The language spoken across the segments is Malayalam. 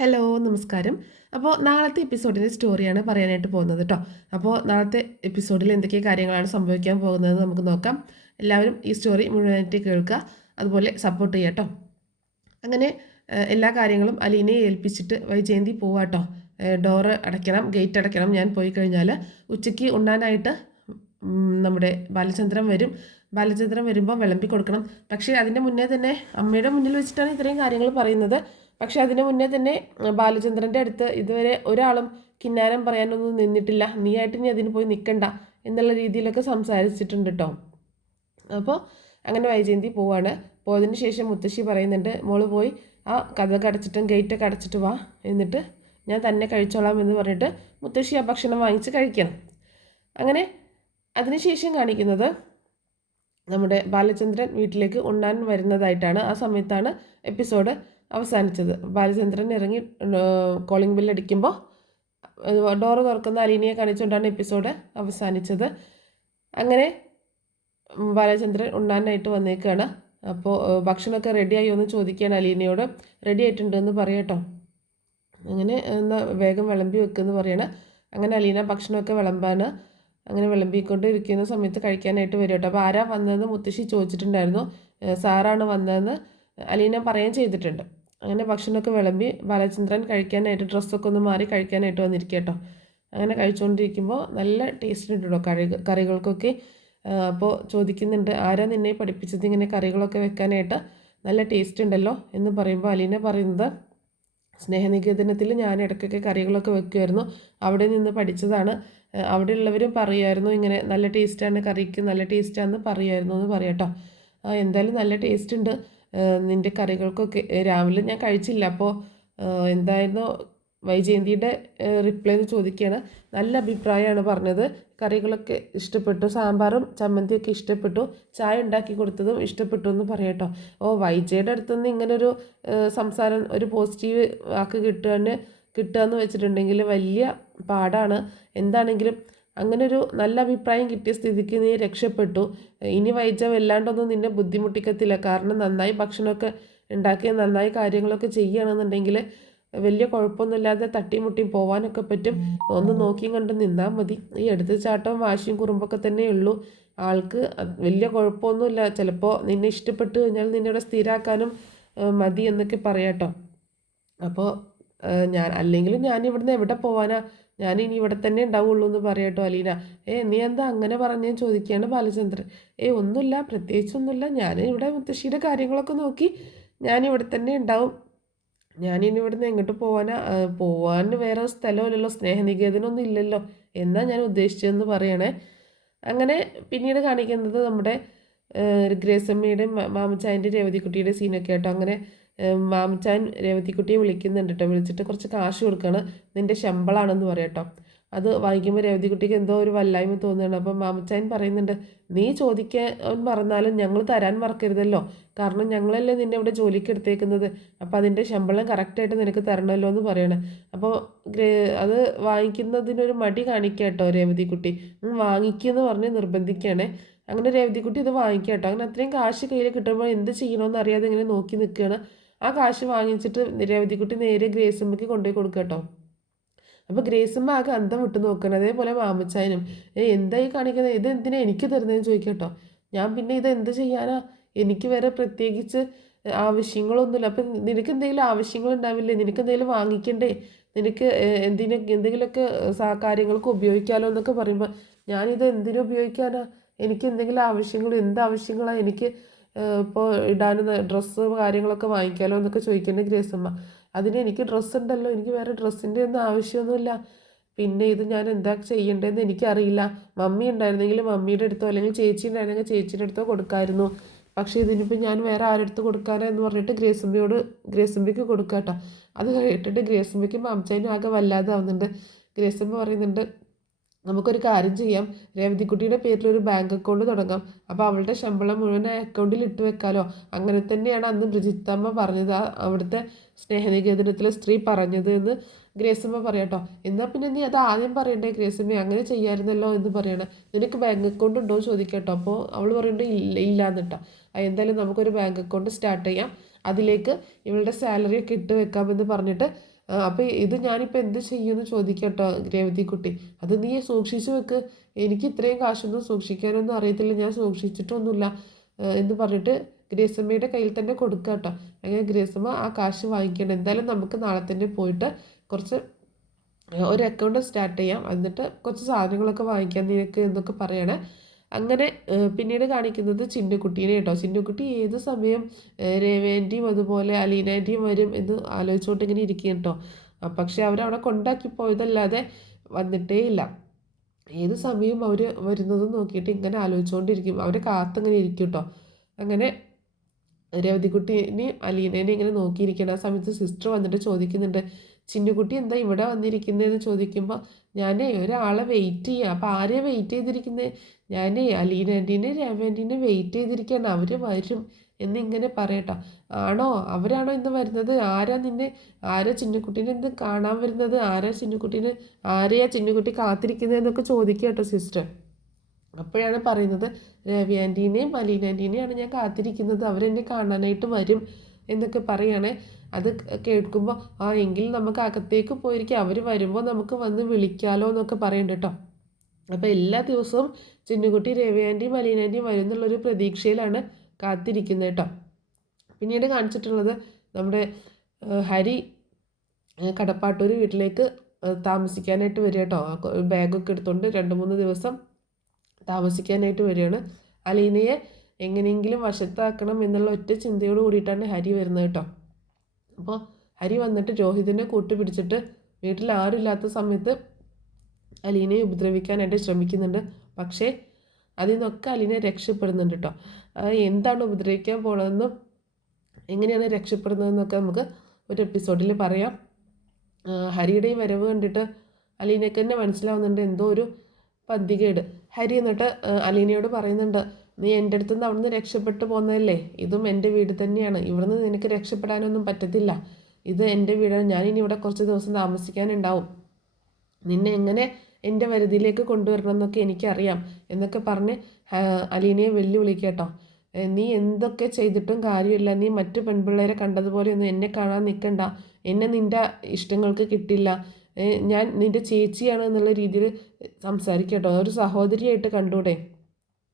ഹലോ നമസ്കാരം. അപ്പോൾ നാളത്തെ എപ്പിസോഡിൻ്റെ സ്റ്റോറിയാണ് പറയാനായിട്ട് പോകുന്നത് കേട്ടോ. അപ്പോൾ നാളത്തെ എപ്പിസോഡിൽ എന്തൊക്കെ കാര്യങ്ങളാണ് സംഭവിക്കാൻ പോകുന്നത് നമുക്ക് നോക്കാം. എല്ലാവരും ഈ സ്റ്റോറി മുഴുവനായിട്ട് കേൾക്കുക, അതുപോലെ സപ്പോർട്ട് ചെയ്യുക കേട്ടോ. അങ്ങനെ എല്ലാ കാര്യങ്ങളും അലീനയെ ഏൽപ്പിച്ചിട്ട് വൈജയന്തി പോവാ കേട്ടോ. ഡോറ് അടയ്ക്കണം, ഗേറ്റ് അടയ്ക്കണം. ഞാൻ പോയി കഴിഞ്ഞാൽ ഉച്ചയ്ക്ക് ഉണ്ണാനായിട്ട് നമ്മുടെ ബാലചന്ദ്രൻ വരും. ബാലചന്ദ്രൻ വരുമ്പോൾ വിളമ്പി കൊടുക്കണം. പക്ഷേ അതിൻ്റെ മുന്നേ തന്നെ അമ്മയുടെ മുന്നിൽ വെച്ചിട്ടാണ് ഇത്രയും കാര്യങ്ങൾ പറയുന്നത്. പക്ഷെ അതിന് മുന്നേ തന്നെ ബാലചന്ദ്രൻ്റെ അടുത്ത് ഇതുവരെ ഒരാളും കിന്നാരം പറയാനൊന്നും നിന്നിട്ടില്ല, നീ ആയിട്ട് ഇനി അതിന് പോയി നിൽക്കണ്ട എന്നുള്ള രീതിയിലൊക്കെ സംസാരിച്ചിട്ടുണ്ട് കേട്ടോ. അപ്പോൾ അങ്ങനെ വൈജയന്തി പോവാണ്. പോയതിന് ശേഷം മുത്തശ്ശി പറയുന്നുണ്ട്, മോള് പോയി ആ കഥ അടച്ചിട്ടും ഗേറ്റൊക്കെ അടച്ചിട്ട് വാ, എന്നിട്ട് ഞാൻ തന്നെ കഴിച്ചോളാം എന്ന് പറഞ്ഞിട്ട് മുത്തശ്ശി ആ ഭക്ഷണം വാങ്ങിച്ച് കഴിക്കണം. അങ്ങനെ അതിനുശേഷം കാണിക്കുന്നത് നമ്മുടെ ബാലചന്ദ്രൻ വീട്ടിലേക്ക് ഉണ്ണാൻ വരുന്നതായിട്ടാണ്. ആ സമയത്താണ് എപ്പിസോഡ് അവസാനിച്ചത്. ബാലചന്ദ്രൻ ഇറങ്ങി കോളിംഗ് ബെല്ലടിക്കുമ്പോൾ ഡോറ് തുറക്കുന്ന അലീനയെ കാണിച്ചുകൊണ്ടാണ് എപ്പിസോഡ് അവസാനിച്ചത്. അങ്ങനെ ബാലചന്ദ്രൻ ഉണ്ണാനായിട്ട് വന്നേക്കാണ്. അപ്പോൾ ഭക്ഷണമൊക്കെ റെഡിയായോ എന്ന് ചോദിക്കുകയാണ് അലീനയോട്. റെഡി ആയിട്ടുണ്ടെന്ന് പറയട്ടോ. അങ്ങനെ എന്നാൽ വേഗം വിളമ്പി വെക്കുമെന്ന് പറയണ. അങ്ങനെ അലീന ഭക്ഷണമൊക്കെ വിളമ്പാണ്. അങ്ങനെ വിളമ്പിക്കൊണ്ട് ഇരിക്കുന്ന സമയത്ത് കഴിക്കാനായിട്ട് വരും കേട്ടോ. അപ്പോൾ ആരാ വന്നതെന്ന് മുത്തശ്ശി ചോദിച്ചിട്ടുണ്ടായിരുന്നു. സാറാണ് വന്നതെന്ന് അലീന പറയുകയും ചെയ്തിട്ടുണ്ട്. അങ്ങനെ ഭക്ഷണമൊക്കെ വിളമ്പി ബാലചന്ദ്രൻ കഴിക്കാനായിട്ട് ഡ്രസ്സൊക്കെ ഒന്ന് മാറി കഴിക്കാനായിട്ട് വന്നിരിക്കുക കേട്ടോ. അങ്ങനെ കഴിച്ചുകൊണ്ടിരിക്കുമ്പോൾ നല്ല ടേസ്റ്റ് ഉണ്ട് കേട്ടോ കറികൾക്കൊക്കെ. അപ്പോൾ ചോദിക്കുന്നുണ്ട്, ആരാ നിന്നെ പഠിപ്പിച്ചത് ഇങ്ങനെ കറികളൊക്കെ വെക്കാനായിട്ട്, നല്ല ടേസ്റ്റ് ഉണ്ടല്ലോ എന്ന് പറയുമ്പോൾ അലീന പറയുന്നത്, സ്നേഹനികേതനത്തിൽ ഞാൻ ഇടയ്ക്കൊക്കെ കറികളൊക്കെ വെക്കുമായിരുന്നു, അവിടെ നിന്ന് പഠിച്ചതാണ്. അവിടെ ഉള്ളവരും പറയുമായിരുന്നു ഇങ്ങനെ നല്ല ടേസ്റ്റാണ്, കറിക്ക് നല്ല ടേസ്റ്റാണെന്ന് പറയുമായിരുന്നു എന്ന് പറയാം കേട്ടോ. എന്തായാലും നല്ല ടേസ്റ്റ് ഉണ്ട് നിൻ്റെ കറികൾക്കൊക്കെ. രാവിലെ ഞാൻ കഴിച്ചില്ല, അപ്പോൾ എന്തായിരുന്നു വൈജയന്തിയുടെ റിപ്ലൈ എന്ന് ചോദിക്കുകയാണ്. നല്ല അഭിപ്രായമാണ് പറഞ്ഞത്, കറികളൊക്കെ ഇഷ്ടപ്പെട്ടു, സാമ്പാറും ചമ്മന്തിയൊക്കെ ഇഷ്ടപ്പെട്ടു, ചായ ഉണ്ടാക്കി കൊടുത്തതും ഇഷ്ടപ്പെട്ടു എന്ന് പറയട്ടോ. വൈജയുടെ അടുത്തുനിന്ന് ഇങ്ങനൊരു സംസാരം, ഒരു പോസിറ്റീവ് വാക്ക് കിട്ടുകയെന്ന് വെച്ചിട്ടുണ്ടെങ്കിൽ വലിയ പാടാണ്. എന്താണെങ്കിലും അങ്ങനൊരു നല്ല അഭിപ്രായം കിട്ടിയ സ്ഥിതിക്ക് നീ രക്ഷപ്പെട്ടു. ഇനി വൈജ വല്ലാണ്ടൊന്നും നിന്നെ ബുദ്ധിമുട്ടിക്കത്തില്ല. കാരണം നന്നായി ഭക്ഷണമൊക്കെ ഉണ്ടാക്കി നന്നായി കാര്യങ്ങളൊക്കെ ചെയ്യുകയാണെന്നുണ്ടെങ്കിൽ വലിയ കുഴപ്പമൊന്നുമില്ലാതെ തട്ടിമുട്ടിയും പോകാനൊക്കെ പറ്റും. ഒന്ന് നോക്കിയും കണ്ട് നിന്നാൽ മതി. ഈ എടുത്ത് ചാട്ടവും വാശിയും കുറുമ്പൊക്കെ തന്നെ ഉള്ളൂ ആൾക്ക്. വലിയ കുഴപ്പമൊന്നുമില്ല. ചിലപ്പോൾ നിന്നെ ഇഷ്ടപ്പെട്ട് കഴിഞ്ഞാൽ നിന്നോട് സ്ഥിരമാക്കാനും മതി എന്നൊക്കെ പറയാട്ടോ. അപ്പോൾ അല്ലെങ്കിലും ഞാൻ ഇവിടുന്ന് എവിടെ പോവാനാ, ഞാൻ ഇനി ഇവിടെ തന്നെ ഉണ്ടാവുള്ളൂ എന്ന് പറയട്ടോ അലീന. നീ എന്താ അങ്ങനെ പറഞ്ഞെന്ന് ചോദിക്കുകയാണ് ബാലചന്ദ്രൻ. ഒന്നുമില്ല, പ്രത്യേകിച്ചൊന്നുമില്ല, ഞാൻ ഇവിടെ മുത്തശ്ശിയുടെ കാര്യങ്ങളൊക്കെ നോക്കി ഞാൻ ഇവിടെ തന്നെ ഉണ്ടാവും. ഞാനിനി ഇവിടുന്ന് എങ്ങോട്ട് പോവാൻ വേറെ സ്ഥലമില്ലല്ലോ, സ്നേഹനികേതനൊന്നും ഇല്ലല്ലോ എന്നാ ഞാൻ ഉദ്ദേശിച്ചതെന്ന് പറയണേ. അങ്ങനെ പിന്നീട് കാണിക്കുന്നത് നമ്മുടെ ഗ്രേസമ്മയുടെയും മാമച്ചായൻ്റെ രേവതിക്കുട്ടിയുടെ സീനൊക്കെ ആട്ടോ. അങ്ങനെ മാമച്ചാൻ രേവതിക്കുട്ടിയെ വിളിക്കുന്നുണ്ട് കേട്ടോ. വിളിച്ചിട്ട് കുറച്ച് കാശ് കൊടുക്കണം, നിൻ്റെ ശമ്പളമാണെന്ന് പറയാം കേട്ടോ. അത് വാങ്ങിക്കുമ്പോൾ രേവതിക്കുട്ടിക്ക് എന്തോ ഒരു വല്ലായ്മ തോന്നുകയാണ്. അപ്പം മാമച്ചായൻ പറയുന്നുണ്ട്, നീ ചോദിക്കാൻ മറന്നാലും ഞങ്ങൾ തരാൻ മറക്കരുതല്ലോ, കാരണം ഞങ്ങളല്ലേ നിന്നെ ഇവിടെ ജോലിക്ക് എടുത്തേക്കുന്നത്, അപ്പോൾ അതിൻ്റെ ശമ്പളം കറക്റ്റായിട്ട് നിനക്ക് തരണമല്ലോ എന്ന് പറയണേ. അപ്പോൾ അത് വാങ്ങിക്കുന്നതിനൊരു മടി കാണിക്കുക കേട്ടോ രേവതിക്കുട്ടി. വാങ്ങിക്കുമെന്ന് പറഞ്ഞ് നിർബന്ധിക്കുകയാണേ. അങ്ങനെ രേവതിക്കുട്ടി ഇത് വാങ്ങിക്കുക കേട്ടോ. അങ്ങനെ അത്രയും കാശ് കയ്യിൽ കിട്ടുമ്പോൾ എന്ത് ചെയ്യണമെന്ന് അറിയാതെ ഇങ്ങനെ നോക്കി നിൽക്കുകയാണ്. ആ കാശ് വാങ്ങിച്ചിട്ട് രേവതിക്കുട്ടി നേരെ ഗ്രേസമ്മയ്ക്ക് കൊണ്ടുപോയി കൊടുക്കുക കേട്ടോ. അപ്പോൾ ഗ്രേസമ്മ ആകെ അന്തം വിട്ട് നോക്കണം. അതേപോലെ മാമച്ചായനും എന്തായി കാണിക്കുന്നത്, ഇത് എന്തിനാ എനിക്ക് തരുന്നതെന്ന് ചോദിക്കട്ടോ. ഞാൻ പിന്നെ ഇത് എന്ത് ചെയ്യാനാ, എനിക്ക് വേറെ പ്രത്യേകിച്ച് ആവശ്യങ്ങളൊന്നുമില്ല. അപ്പം നിനക്ക് എന്തെങ്കിലും ആവശ്യങ്ങൾ ഉണ്ടാവില്ലേ, നിനക്ക് എന്തെങ്കിലും വാങ്ങിക്കണ്ടേ, നിനക്ക് എന്തെങ്കിലുമൊക്കെ കാര്യങ്ങൾക്ക് ഉപയോഗിക്കാമല്ലോ എന്നൊക്കെ പറയുമ്പോൾ, ഞാനിത് എന്തിനു ഉപയോഗിക്കാനാ, എനിക്ക് എന്തെങ്കിലും ആവശ്യങ്ങൾ, എന്ത് ആവശ്യങ്ങളാണ് എനിക്ക് ഇപ്പോൾ ഇടാനും ഡ്രസ്സ് കാര്യങ്ങളൊക്കെ വാങ്ങിക്കാമല്ലോ എന്നൊക്കെ ചോദിക്കേണ്ട ഗ്രേസമ്മ. എനിക്ക് ഡ്രസ്സ് ഉണ്ടല്ലോ, എനിക്ക് വേറെ ഡ്രസ്സിൻ്റെ ഒന്നും ആവശ്യമൊന്നുമില്ല. പിന്നെ ഇത് ഞാൻ എന്താ ചെയ്യേണ്ടതെന്ന് എനിക്കറിയില്ല. മമ്മി ഉണ്ടായിരുന്നെങ്കിൽ മമ്മിയുടെ അടുത്തോ അല്ലെങ്കിൽ ചേച്ചി ഉണ്ടായിരുന്നെങ്കിൽ ചേച്ചിയുടെ അടുത്തോ കൊടുക്കാമായിരുന്നു. പക്ഷേ ഇതിനിപ്പോൾ ഞാൻ വേറെ ആരെടുത്ത് കൊടുക്കാനോ എന്ന് പറഞ്ഞിട്ട് ഗ്രേസമ്മയ്ക്ക് കൊടുക്കാം കേട്ടോ. അത് കേട്ടിട്ട് ഗ്രേസമ്മയ്ക്ക് മാമച്ചായനും ആകെ വല്ലാതെ ആവുന്നുണ്ട്. ഗ്രേസമ്മ പറയുന്നുണ്ട്, നമുക്കൊരു കാര്യം ചെയ്യാം, രേവതിക്കുട്ടിയുടെ പേരിൽ ഒരു ബാങ്ക് അക്കൗണ്ട് തുടങ്ങാം, അപ്പോൾ അവളുടെ ശമ്പളം മുഴുവൻ അക്കൗണ്ടിൽ ഇട്ട് വെക്കാലോ. അങ്ങനെ തന്നെയാണ് അന്ന് ബ്രിജിത്തമ്മ പറഞ്ഞത്, അവിടുത്തെ സ്നേഹനികേതനത്തിലെ സ്ത്രീ പറഞ്ഞത് എന്ന് ഗ്രേസമ്മ പറയാട്ടോ. എന്നാൽ പിന്നെ നീ അത് ആദ്യം പറയണ്ടേ ഗ്രേസമ്മ, അങ്ങനെ ചെയ്യാമായിരുന്നല്ലോ എന്ന് പറയണേ. നിനക്ക് ബാങ്ക് അക്കൗണ്ട് ഉണ്ടോ എന്ന് ചോദിക്കട്ടോ. അപ്പോൾ അവൾ പറയുന്നുണ്ട് ഇല്ല എന്നിട്ടാ. എന്തായാലും നമുക്കൊരു ബാങ്ക് അക്കൗണ്ട് സ്റ്റാർട്ട് ചെയ്യാം, അതിലേക്ക് ഇവളുടെ സാലറി ഒക്കെ ഇട്ട് വെക്കാമെന്ന് പറഞ്ഞിട്ട് അപ്പോൾ ഇത് ഞാനിപ്പോൾ എന്ത് ചെയ്യുമെന്ന് ചോദിക്കട്ടോ രേവതിക്കുട്ടി. അത് നീ സൂക്ഷിച്ചു വെക്ക്, എനിക്ക് ഇത്രയും കാശൊന്നും സൂക്ഷിക്കാനൊന്നും അറിയത്തില്ല, ഞാൻ സൂക്ഷിച്ചിട്ടൊന്നുമില്ല എന്ന് പറഞ്ഞിട്ട് ഗ്രേസമ്മയുടെ കയ്യിൽ തന്നെ കൊടുക്കുക കേട്ടോ. അങ്ങനെ ഗ്രേസമ്മ ആ കാശ് വാങ്ങിക്കണം. എന്തായാലും നമുക്ക് നാളെ തന്നെ പോയിട്ട് കുറച്ച് ഒരു അക്കൗണ്ട് സ്റ്റാർട്ട് ചെയ്യാം, എന്നിട്ട് കുറച്ച് സാധനങ്ങളൊക്കെ വാങ്ങിക്കാം നിനക്ക് എന്നൊക്കെ പറയണേ. അങ്ങനെ പിന്നീട് കാണിക്കുന്നത് ചിന്നുകുട്ടീനെ കേട്ടോ. ചിന്നുകുട്ടി ഏത് സമയം രേവേൻ്റെയും അതുപോലെ അലീനാൻ്റെയും വരും എന്ന് ആലോചിച്ചുകൊണ്ട് ഇങ്ങനെ ഇരിക്കും കേട്ടോ. പക്ഷെ അവരവിടെ കൊണ്ടാക്കി പോയതല്ലാതെ വന്നിട്ടേ ഇല്ല. ഏത് സമയവും അവർ വരുന്നത് നോക്കിയിട്ട് ഇങ്ങനെ ആലോചിച്ചുകൊണ്ടിരിക്കും, അവരെ കാത്തിങ്ങനെ ഇരിക്കും കേട്ടോ. അങ്ങനെ രവതിക്കുട്ടീനെയും അലീനേനെ ഇങ്ങനെ നോക്കിയിരിക്കണം. ആ സമയത്ത് സിസ്റ്റർ വന്നിട്ട് ചോദിക്കുന്നുണ്ട്, ചിന്നുകുട്ടി എന്താ ഇവിടെ വന്നിരിക്കുന്നതെന്ന് ചോദിക്കുമ്പോൾ, ഞാനേ ഒരാളെ വെയിറ്റ് ചെയ്യാം. അപ്പോൾ ആരെയാണ് വെയിറ്റ് ചെയ്തിരിക്കുന്നത്? ഞാനേ അലീന ആൻറ്റീനെ രവ ആൻറ്റീനെ വെയിറ്റ് ചെയ്തിരിക്കുകയാണ്, അവർ വരും എന്നിങ്ങനെ പറയട്ടോ. ആണോ, അവരാണോ ഇന്ന് വരുന്നത്? ആരാ ചിന്നുകുട്ടീനെ ഇന്ന് കാണാൻ വരുന്നത്? ആരെയാ ചിന്നുകുട്ടി കാത്തിരിക്കുന്നതെന്നൊക്കെ ചോദിക്കുക കേട്ടോ സിസ്റ്റർ. അപ്പോഴാണ് പറയുന്നത്, രവി ആൻറ്റീനെയും അലീന ആൻറ്റീനെയാണ് ഞാൻ കാത്തിരിക്കുന്നത്, അവരെന്നെ കാണാനായിട്ട് വരും എന്നൊക്കെ പറയുകയാണെ. അത് കേൾക്കുമ്പോൾ എങ്കിൽ നമുക്ക് അകത്തേക്ക് പോയിരിക്കാം, അവർ വരുമ്പോൾ നമുക്ക് വന്ന് വിളിക്കാമല്ലോ എന്നൊക്കെ പറയുന്നുണ്ട് കേട്ടോ. അപ്പോൾ എല്ലാ ദിവസവും ചിന്നുകുട്ടി രവി ആൻറ്റിയും അലീന ആൻറ്റിയും വരും എന്നുള്ളൊരു പ്രതീക്ഷയിലാണ് കാത്തിരിക്കുന്നത് കേട്ടോ. പിന്നീട് കാണിച്ചിട്ടുള്ളത് നമ്മുടെ ഹരി കടപ്പാട്ടൂർ വീട്ടിലേക്ക് താമസിക്കാനായിട്ട് വരിക കേട്ടോ. ബാഗൊക്കെ എടുത്തുകൊണ്ട് 2-3 ദിവസം താമസിക്കാനായിട്ട് വരികയാണ്. അലീനയെ എങ്ങനെയെങ്കിലും വശത്താക്കണം എന്നുള്ള ഒറ്റ ചിന്തയോട് കൂടിയിട്ടാണ് ഹരി വരുന്നത് കേട്ടോ. അപ്പോൾ ഹരി വന്നിട്ട് രോഹിതിനെ കൂട്ടുപിടിച്ചിട്ട് വീട്ടിൽ ആരുമില്ലാത്ത സമയത്ത് അലീനയെ ഉപദ്രവിക്കാനായിട്ട് ശ്രമിക്കുന്നുണ്ട്. പക്ഷേ അതിൽ നിന്നൊക്കെ അലീന രക്ഷപ്പെടുന്നുണ്ട് കേട്ടോ. എന്താണ് ഉപദ്രവിക്കാൻ പോണതെന്നും എങ്ങനെയാണ് രക്ഷപ്പെടുന്നതെന്നൊക്കെ നമുക്ക് ഒരു എപ്പിസോഡിൽ പറയാം. ഹരിയുടെ ഈ വരവ് കണ്ടിട്ട് അലീനയ്ക്ക് തന്നെ മനസ്സിലാവുന്നുണ്ട് എന്തോ ഒരു പന്തികേട്. ഹരി എന്നിട്ട് അലീനയോട് പറയുന്നുണ്ട്, നീ എൻ്റെ അടുത്ത് നിന്ന് അവിടുന്ന് രക്ഷപ്പെട്ടു പോകുന്നതല്ലേ, ഇതും എൻ്റെ വീട് തന്നെയാണ്, ഇവിടുന്ന് നിനക്ക് രക്ഷപ്പെടാനൊന്നും പറ്റത്തില്ല, ഇത് എൻ്റെ വീടാണ്, ഞാനിനി ഇവിടെ കുറച്ച് ദിവസം താമസിക്കാനുണ്ടാവും, നിന്നെ എങ്ങനെ എൻ്റെ വരുതിയിലേക്ക് കൊണ്ടുവരണം എന്നൊക്കെ എനിക്കറിയാം എന്നൊക്കെ പറഞ്ഞ് അലീനയെ വെല്ലുവിളിക്കുക കേട്ടോ. നീ എന്തൊക്കെ ചെയ്തിട്ടും കാര്യമില്ല, നീ മറ്റു പെൺപിള്ളേരെ കണ്ടതുപോലെയൊന്നും എന്നെ കാണാൻ നിൽക്കണ്ട, എന്നെ നിൻ്റെ ഇഷ്ടങ്ങൾക്ക് കിട്ടില്ല, ഞാൻ നിൻ്റെ ചേച്ചിയാണ് എന്നുള്ള രീതിയിൽ സംസാരിക്കട്ടോ, ഒരു സഹോദരിയായിട്ട് കണ്ടൂടെ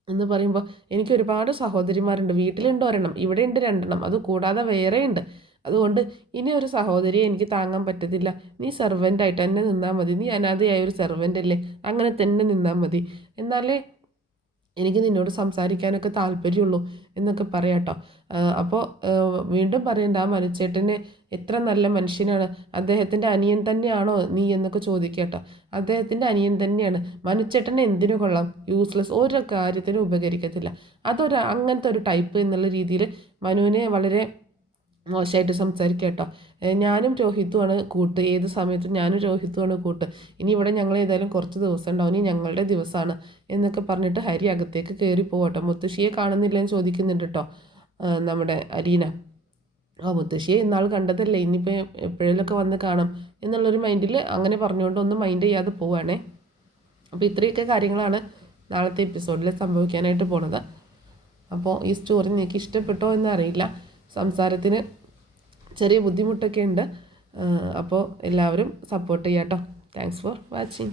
എന്ന് പറയുമ്പോൾ, എനിക്ക് ഒരുപാട് സഹോദരിമാരുണ്ട്, വീട്ടിലുണ്ട് ഒരെണ്ണം, ഇവിടെ ഉണ്ട് 2 അത് കൂടാതെ വേറെയുണ്ട്, അതുകൊണ്ട് ഇനി ഒരു സഹോദരിയെ എനിക്ക് താങ്ങാൻ പറ്റത്തില്ല, നീ സെർവൻ്റായിട്ട് തന്നെ നിന്നാൽ മതി, നീ അനാഥയായ ഒരു സെർവൻ്റ് അല്ലേ, അങ്ങനെ തന്നെ നിന്നാൽ മതി, എന്നാലേ എനിക്ക് നിന്നോട് സംസാരിക്കാനൊക്കെ താല്പര്യമുള്ളൂ എന്നൊക്കെ പറയാട്ടോ. അപ്പോൾ വീണ്ടും പറയണ്ട, ആ മനുച്ചേട്ടനെ എത്ര നല്ല മനുഷ്യനാണ്, അദ്ദേഹത്തിൻ്റെ അനിയൻ തന്നെയാണോ നീ എന്നൊക്കെ ചോദിക്കട്ടോ. അദ്ദേഹത്തിൻ്റെ അനിയൻ തന്നെയാണ്, മനുച്ചേട്ടനെ എന്തിനു കൊള്ളാം, യൂസ്ലെസ്, ഒരു കാര്യത്തിനും ഉപകരിക്കത്തില്ല, അങ്ങനത്തെ ഒരു ടൈപ്പ് എന്നുള്ള രീതിയിൽ മനുവിനെ വളരെ മോശമായിട്ട് സംസാരിക്കുക കേട്ടോ. ഞാനും രോഹിത്തുമാണ് കൂട്ട്, ഏത് സമയത്തും ഞാനും രോഹിത്തുമാണ് കൂട്ട്, ഇനി ഇവിടെ ഞങ്ങൾ ഏതായാലും കുറച്ച് ദിവസം ഉണ്ടാവും, ഇനി ഞങ്ങളുടെ ദിവസമാണ് എന്നൊക്കെ പറഞ്ഞിട്ട് ഹരി അകത്തേക്ക് കയറി പോകട്ടോ. മുത്തശ്ശിയെ കാണുന്നില്ലെന്ന് ചോദിക്കുന്നുണ്ട് കേട്ടോ നമ്മുടെ അലീന. മുത്തശ്ശിയെ ഇന്നാൾ കണ്ടതല്ലേ, ഇനിയിപ്പോൾ എപ്പോഴേലൊക്കെ വന്ന് കാണാം എന്നുള്ളൊരു മൈൻഡിൽ അങ്ങനെ പറഞ്ഞുകൊണ്ട് ഒന്നും മൈൻഡ് ചെയ്യാതെ പോവുകയാണേ. അപ്പോൾ ഇത്രയൊക്കെ കാര്യങ്ങളാണ് നാളത്തെ എപ്പിസോഡിൽ സംഭവിക്കാനായിട്ട് പോണത്. അപ്പോൾ ഈ സ്റ്റോറി നിങ്ങൾക്ക് ഇഷ്ടപ്പെട്ടോ എന്നറിയില്ല, സംസാരത്തിന് ചെറിയ ബുദ്ധിമുട്ടൊക്കെ ഉണ്ട്. അപ്പോൾ എല്ലാവരും സപ്പോർട്ട് ചെയ്യാം കേട്ടോ. Thanks for watching.